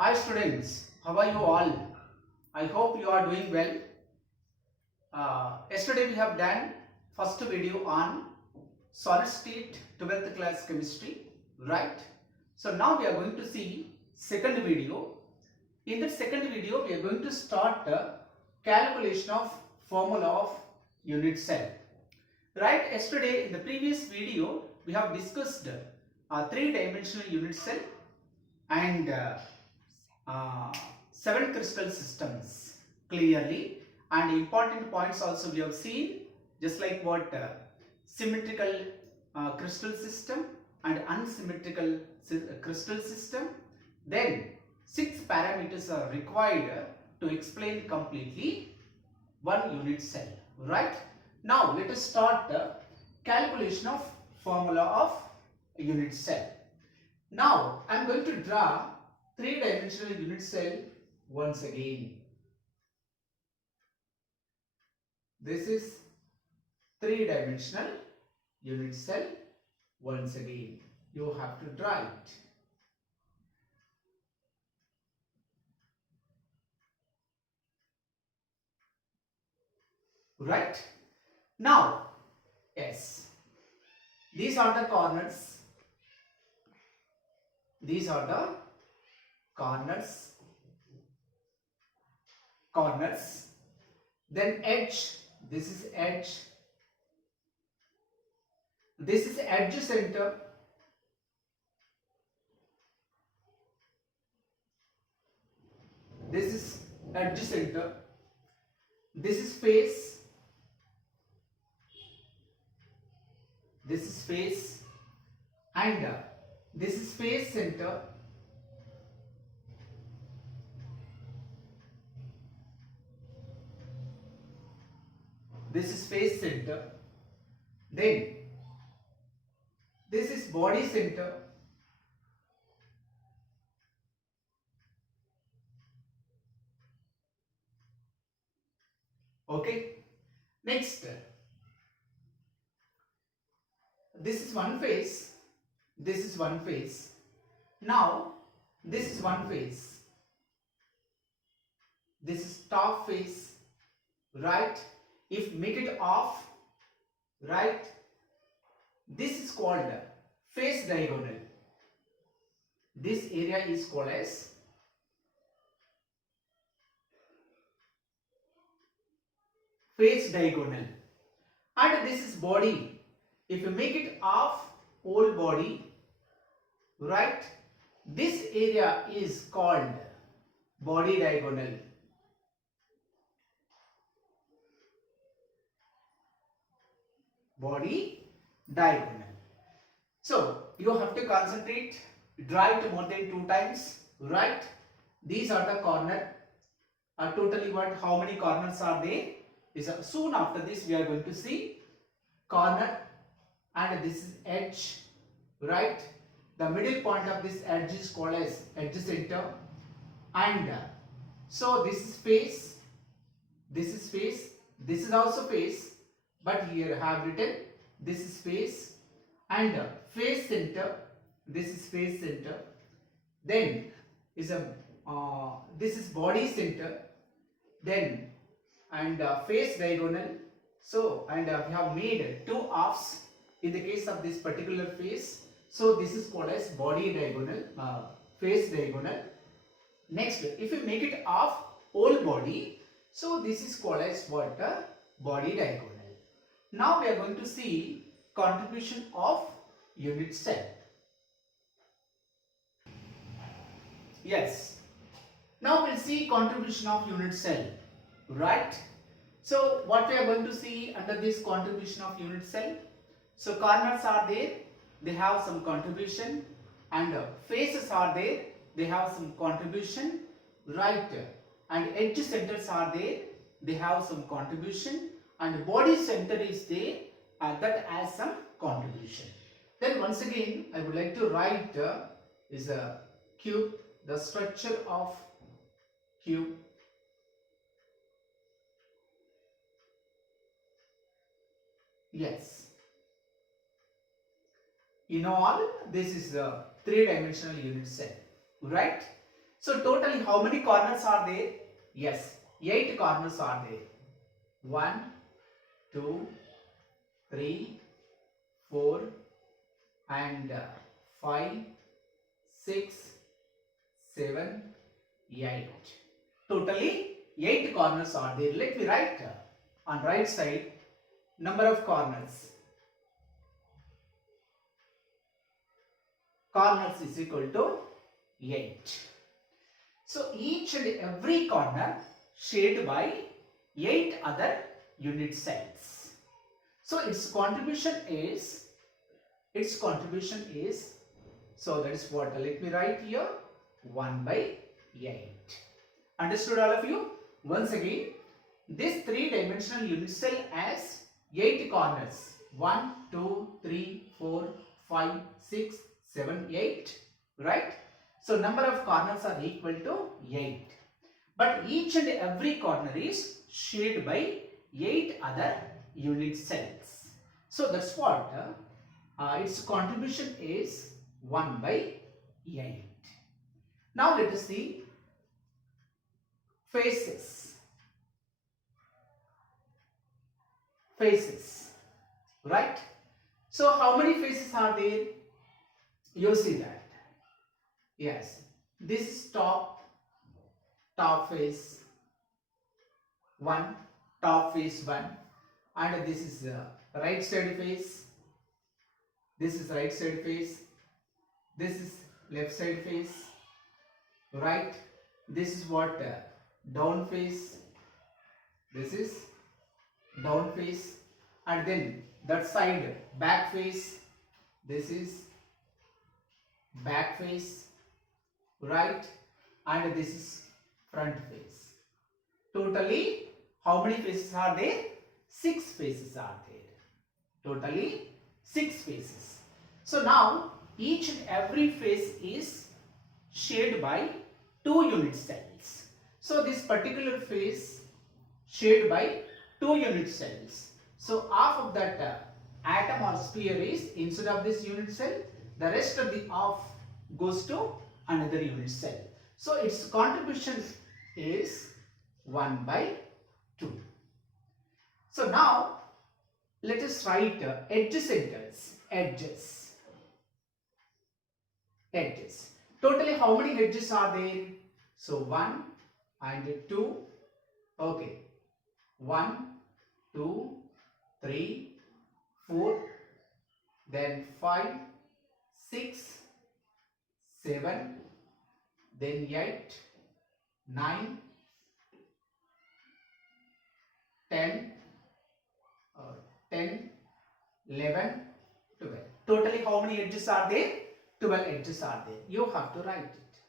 Hi students, how are you all? I hope you are doing well. Yesterday we have done first video on solid state 12th class chemistry, right? So now we are going to see second video. In the second video we are going to start the calculation of formula of unit cell. Right, yesterday in the previous video we have discussed three-dimensional unit cell and uh, 7 crystal systems clearly, and important points also we have seen, just like what symmetrical crystal system and unsymmetrical crystal system. Then 6 parameters are required to explain completely one unit cell, right? Now let us start the calculation of formula of a unit cell. Now I am going to draw three-dimensional unit cell once again. This is three-dimensional unit cell once again. You have to draw it. Right? Now, yes, these are the corners. These are the corners. Then edge. This is edge. This is edge center. This is edge center. This is face. This is face. And this is face center. This is face center. Then this is body center. Okay. Next, this is one face. This is one face. Now this is one face. This is top face, right? If make it off, right? This is called face diagonal. This area is called as face diagonal. And this is body. If you make it off, whole body, right? This area is called body diagonal. Body diagonal. So you have to concentrate, draw it more than 2 times, right? These are the corner. Totally what? How many corners are there? Soon after this we are going to see corner, and this is edge, right? The middle point of this edge is called as edge center, and so this is face. This is face. This is also face, but here I have written this is face, and face center. This is face center. Then is a this is body center. Then and face diagonal. So and we have made 2 halves in the case of this particular face. So this is called as body diagonal, face diagonal. Next, if you make it half whole body, so this is called as what? Body diagonal. Now we are going to see contribution of unit cell. Yes. Now we'll see contribution of unit cell, right? So what we are going to see under this contribution of unit cell? So corners are there, they have some contribution, and faces are there, they have some contribution, right? And edge centers are there, they have some contribution, and body center is there, that has some contribution. Then once again I would like to write is a cube, the structure of cube. Yes. In all, this is the three-dimensional unit cell, right? So totally how many corners are there? Yes, 8 corners are there. 1, 2, 3, 4 and 5, 6, 7, 8. Totally 8 corners are there. Let me write on right side number of corners. Corners is equal to 8. So each and every corner shared by 8 other unit cells. So its contribution is, so that is what, let me write here, 1 by 8. Understood all of you? Once again, this 3-dimensional unit cell has 8 corners. 1, 2, 3, 4, 5, 6, 7, 8. Right? So number of corners are equal to 8. But each and every corner is shared by 8 other unit cells. So that's what its contribution is 1 by 8. Now let us see faces. Faces. Right? So how many faces are there? You see that. Yes. This is top face 1, top face 1, and this is right side face. This is right side face. This is left side face. Right? This is what down face. This is down face, and then that side back face. This is back face. Right? And this is front face. Totally, how many faces are there? 6 faces are there. Totally 6 faces. So now each and every face is shared by 2 unit cells. So this particular face shared by 2 unit cells. So half of that atom or sphere is instead of this unit cell, the rest of the half goes to another unit cell. So its contribution is 1 by 2. So now let us write edge centers. Edges. Totally how many edges are there? So 1 and 2. Okay. 1, 2, 3, 4, then 5, 6, 7, then 8, 9, 10, 10, 11, 12. Totally how many edges are there? 12 edges are there. You have to write it.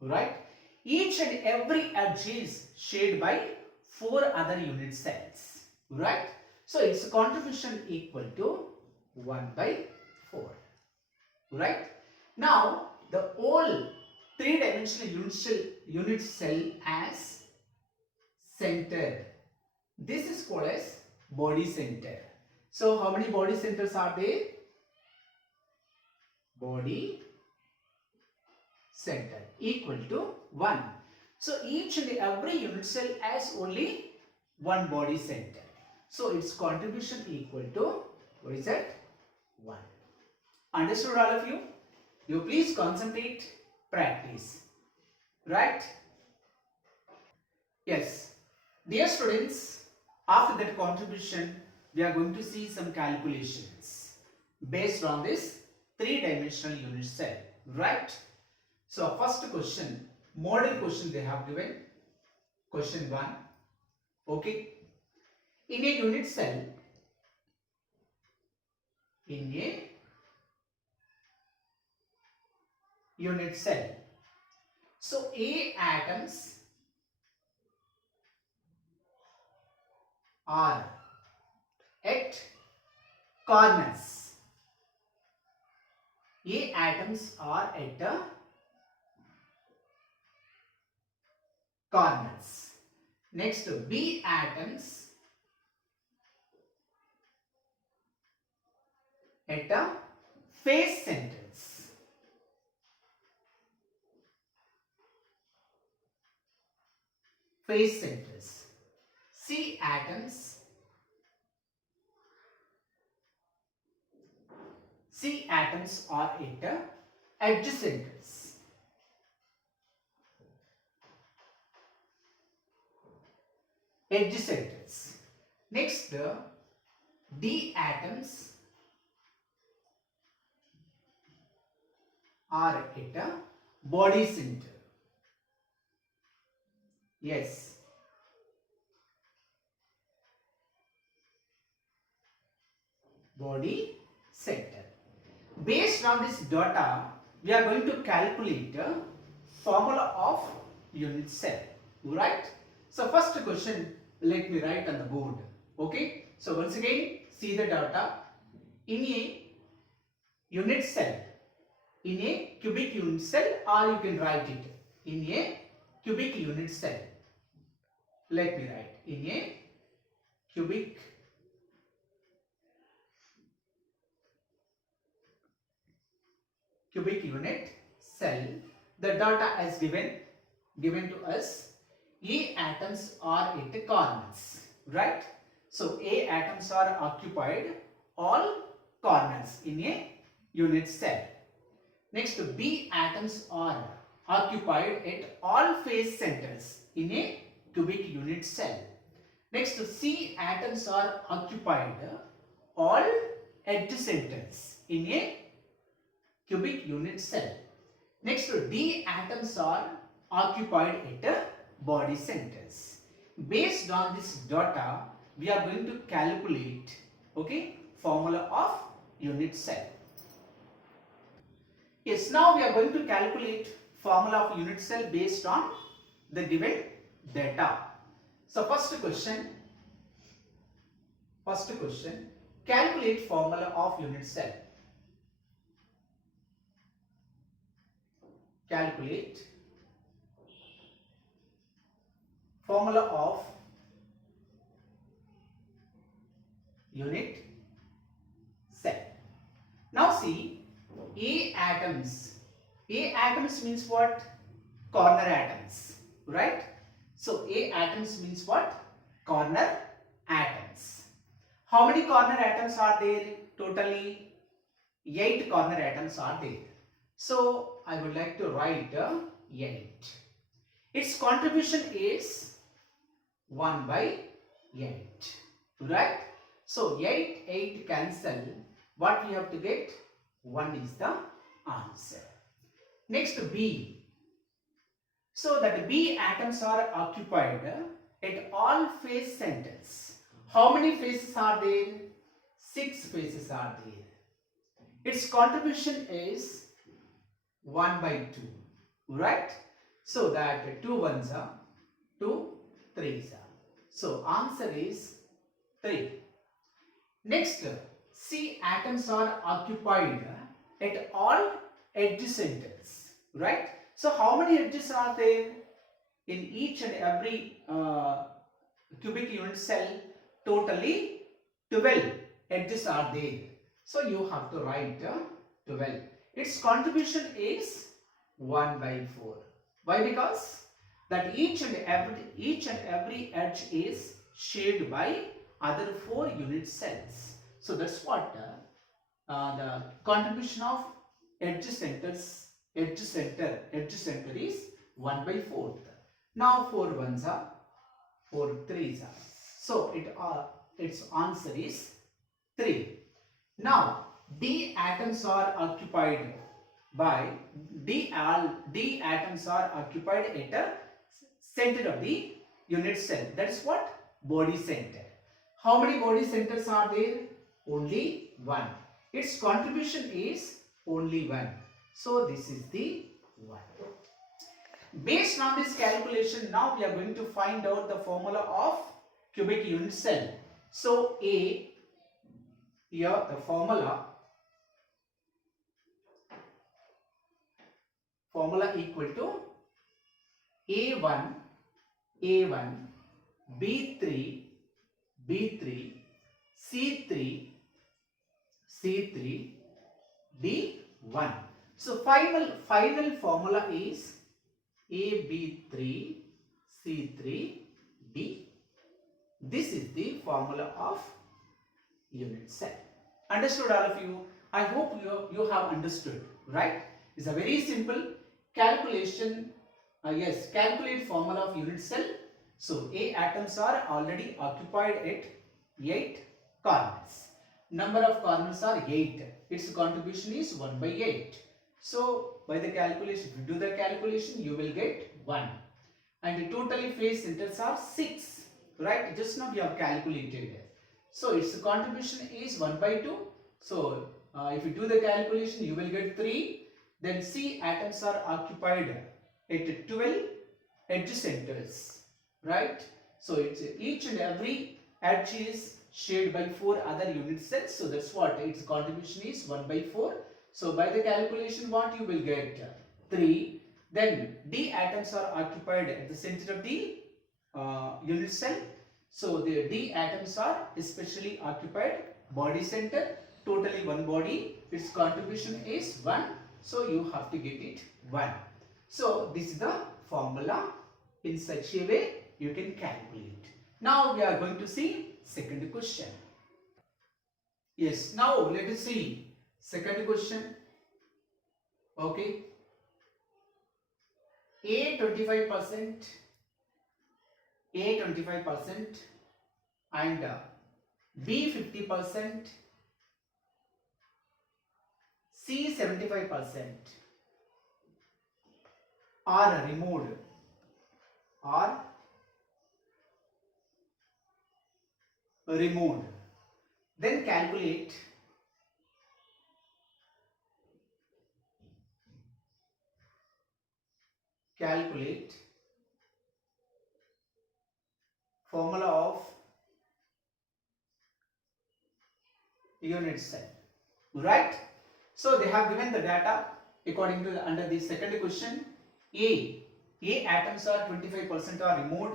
Right? Each and every edge is shared by 4 other unit cells. Right? So its contribution equal to 1 by 4. Right? Now the whole 3-dimensional unit cell as center. This is called as body center. So how many body centers are there? Body center equal to 1. So each and every unit cell has only one body center. So its contribution equal to, what is that? 1. Understood all of you? You please concentrate, practice. Right? Yes. Dear students, after that contribution, we are going to see some calculations based on this 3-dimensional unit cell. Right? So first question, model question they have given. Question 1. Okay. In a unit cell, so A atoms are at corners. A atoms are at the corners. Next, B atoms at the face centers. phase centers. C atoms are at edge centers. Edge centers. Next, D atoms are at a body center. Yes. Body center. Based on this data, we are going to calculate the formula of unit cell. Right? So first question, let me write on the board. Okay? So once again, see the data. In a unit cell, in a cubic unit cell, or you can write it in a cubic unit cell. Let me write in a cubic unit cell. The data as given to us. A atoms are at the corners, right? So A atoms are occupied all corners in a unit cell. Next, B atoms are occupied at all phase centers in a cubic unit cell. Next, C atoms are occupied all edge centers in a cubic unit cell. Next, D atoms are occupied at body centers. Based on this data, we are going to calculate, okay, formula of unit cell. Yes, now we are going to calculate formula of unit cell based on the given data. So first question, calculate formula of unit cell. Calculate formula of unit cell. Now see, A atoms means what? Corner atoms, right? So A atoms means what? Corner atoms. How many corner atoms are there? Totally 8 corner atoms are there. So I would like to write 8. Its contribution is 1 by 8, right? So 8 cancel. What we have to get? 1 is the answer. Next, B. So that B atoms are occupied at all phase centers. How many phases are there? 6 phases are there. Its contribution is 1 by 2, right? So that 2 ones are 2 3s are. So answer is 3. Next, C atoms are occupied at all edge centers, right? So how many edges are there in each and every cubic unit cell? Totally 12 edges are there. So you have to write 12. Its contribution is 1 by 4. Why? Because that each and every edge is shared by other 4 unit cells. So that's what the contribution of edge center is 1 by 4. Now 4 ones are 4 3s are. So its answer is 3. Now D atoms are occupied by D atoms are occupied at a center of the unit cell. That is what? Body center. How many body centers are there? Only 1. Its contribution is only 1. So this is the 1. Based on this calculation, now we are going to find out the formula of cubic unit cell. So A, here the formula equal to A1 B3 C3 D1. So final formula is AB3 C3D. This is the formula of unit cell. Understood, all of you? I hope you have understood, right? It's a very simple calculation. Yes, calculate formula of unit cell. So A atoms are already occupied at 8 corners. Number of corners are 8. Its contribution is 1 by 8. So by the calculation, if you do the calculation, you will get 1. And totally phase centers are 6. Right? Just now we have calculated. So its contribution is 1 by 2. So if you do the calculation, you will get 3. Then C atoms are occupied at 12 edge centers. Right? So it's each and every edge is shared by 4 other unit cells. So that's what its contribution is 1 by 4. So by the calculation, what you will get? 3. Then D atoms are occupied at the center of the unit cell. So the D atoms are especially occupied body center. Totally 1 body. Its contribution is 1. So you have to get it 1. So this is the formula. In such a way you can calculate. Now we are going to see second question. Yes, now let us see second question. Okay. A 25% and B 50%, C 75% are removed. Then calculate formula of unit cell. Right? So they have given the data according to under the second question. A atoms are 25% are removed,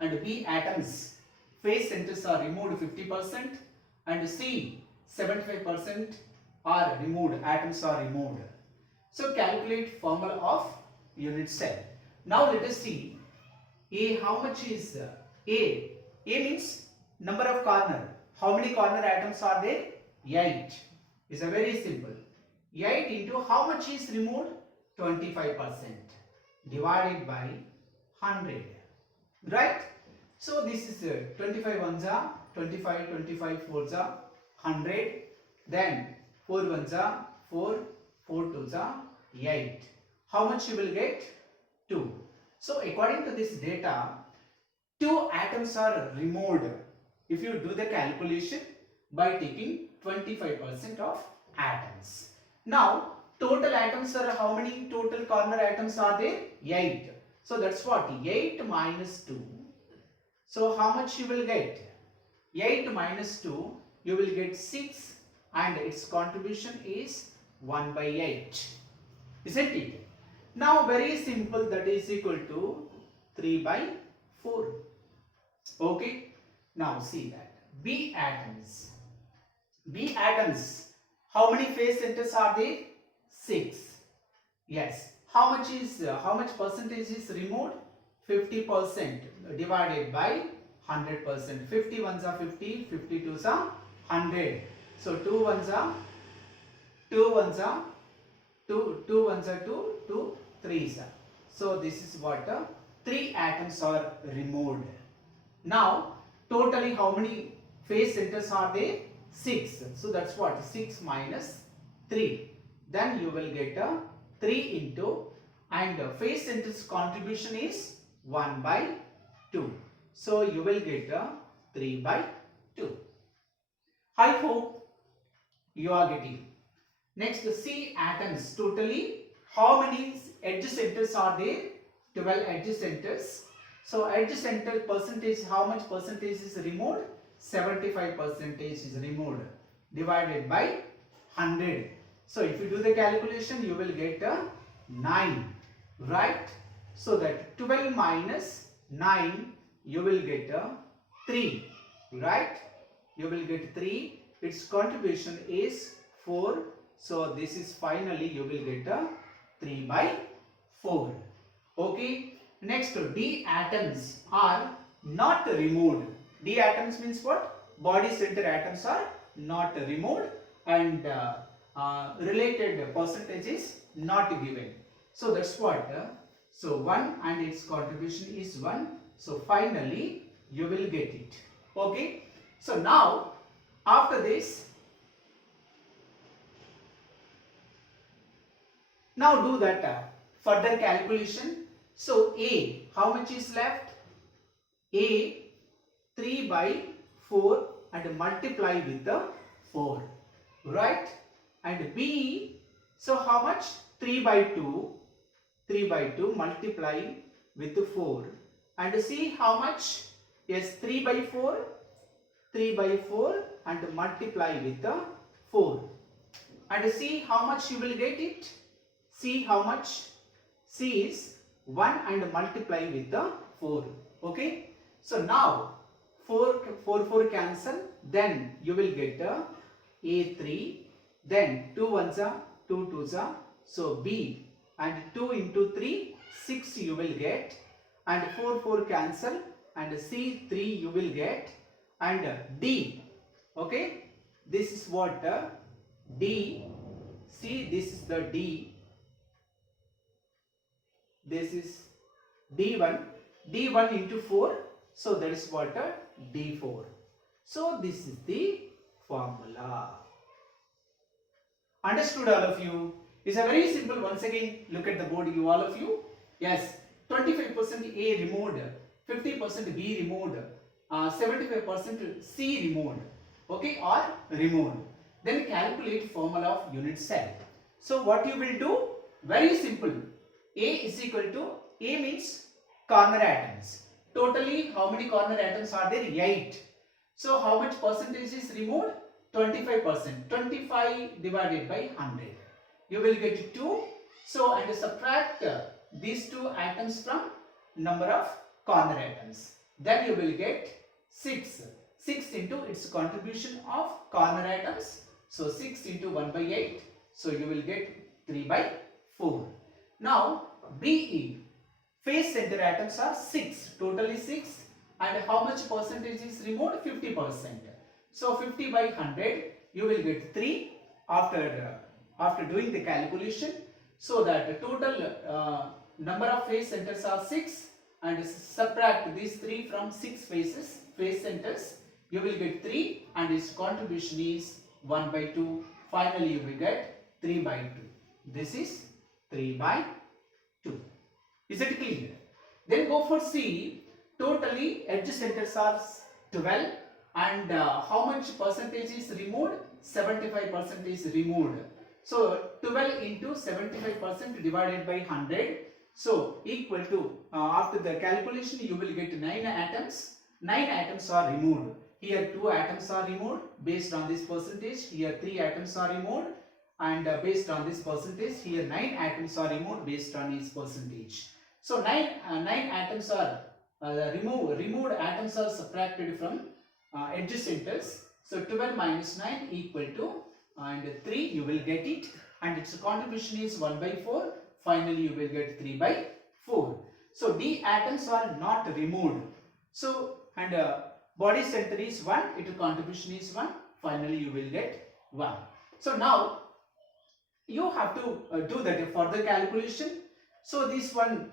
and B atoms phase centers are removed 50%, and C 75% are removed, atoms are removed. So calculate formula of unit cell. Now let us see A, how much is A? A means number of corner. How many corner atoms are there? 8. It's a very simple. 8 into how much is removed? 25%. Divided by 100. Right? So this is 25 ones are 25, 25 fours are 100. Then 4 ones are 4, 4 twos are 8. How much you will get? 2. So according to this data, 2 atoms are removed if you do the calculation by taking 25% of atoms. Now total atoms are how many? Total corner atoms are there? 8. So that's what? 8 minus 2. So how much you will get? 8 minus 2, you will get 6, and its contribution is 1 by 8. Isn't it? Now very simple, that is equal to 3 by 4. Okay. Now see that. B atoms. How many phase centers are there? 6. Yes. How much percentage is removed? 50% divided by 100%. 50 ones are 50, 52s are 100. So 2 ones are 2, 2 3s are. So this is what 3 atoms are removed. Now totally how many phase centers are there? 6. So that's what? 6 minus 3. Then you will get 3 into, and phase centers contribution is 1 by 2. So you will get 3 by 2. I hope you are getting. Next, C atoms. Totally how many edge centers are there? 12 edge centers. So edge center percentage, how much percentage is removed? 75% is removed, divided by 100. So if you do the calculation, you will get 9. Right? So that 12 minus 9, you will get 3. Right? You will get 3. Its contribution is 4. So this is finally you will get 3 by 4. Okay. Next, d atoms are not removed. D atoms means what? Body center atoms are not removed, and related percentage is not given. So that's what. So 1 and its contribution is 1. So finally you will get it. Okay. So now after this, now do that further calculation. So A, how much is left? A 3 by 4 and multiply with the 4, right? And B, so how much? 3 by 2, 3 by 2 multiply with the 4, and see how much? Yes, 3 by 4, 3 by 4 and multiply with the 4, and see how much you will get it. See how much? C is 1 and multiply with the 4. Okay. So now 4 cancel, then you will get A3, then 2 ones are 2 twos are, so B, and 2 into 3 6 you will get, and 4 cancel, and C3 you will get, and D. Okay, this is what D. See, this is the D. This is D1. D1 into 4. So that is what D4. So this is the formula. Understood all of you? It's a very simple. Once again, look at the board, you all of you. Yes, 25% A removed, 50% B removed, 75% C removed. Okay, or removed. Then calculate formula of unit cell. So what you will do? Very simple. A is equal to, A means corner atoms. Totally, how many corner atoms are there? 8. So how much percentage is removed? 25%. 25 divided by 100. You will get 2. So, and subtract these 2 atoms from number of corner atoms. Then you will get 6. 6 into its contribution of corner atoms. So 6 into 1 by 8. So you will get 3 by 4. Now BE, face center atoms are 6, totally 6, and how much percentage is removed? 50%. So 50 by 100, you will get 3 after doing the calculation. So that the total number of face centers are 6, and subtract these 3 from 6 face centers, you will get 3, and its contribution is 1 by 2. Finally you will get 3 by 2. This is 3 by 2. Is it clear? Then go for C. Totally edge centers are 12, and how much percentage is removed? 75% is removed. So 12 into 75% divided by 100. So equal to, after the calculation you will get 9 atoms. 9 atoms are removed. Here 2 atoms are removed based on this percentage. Here 3 atoms are removed, and based on this percentage, here 9 atoms are removed based on its percentage. So 9 atoms are removed atoms are subtracted from edge centers. So 12 minus 9 equal to, and 3 you will get it, and its contribution is 1 by 4. Finally you will get 3 by 4. So D atoms are not removed. So, and body center is 1, its contribution is 1. Finally you will get 1. So now you have to do that further calculation. So this one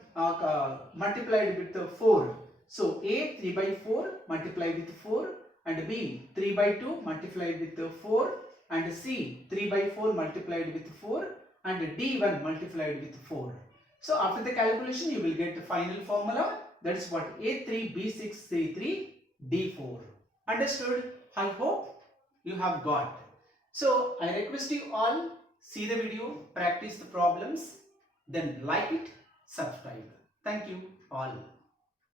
multiplied with 4. So A 3 by 4 multiplied with 4, and B 3 by 2 multiplied with 4, and C 3 by 4 multiplied with 4, and D1 multiplied with 4. So after the calculation you will get the final formula. That is what? A3, B6, C3, D4. Understood? I hope you have got. So I request you all, see the video, practice the problems, then like it, subscribe. Thank you all.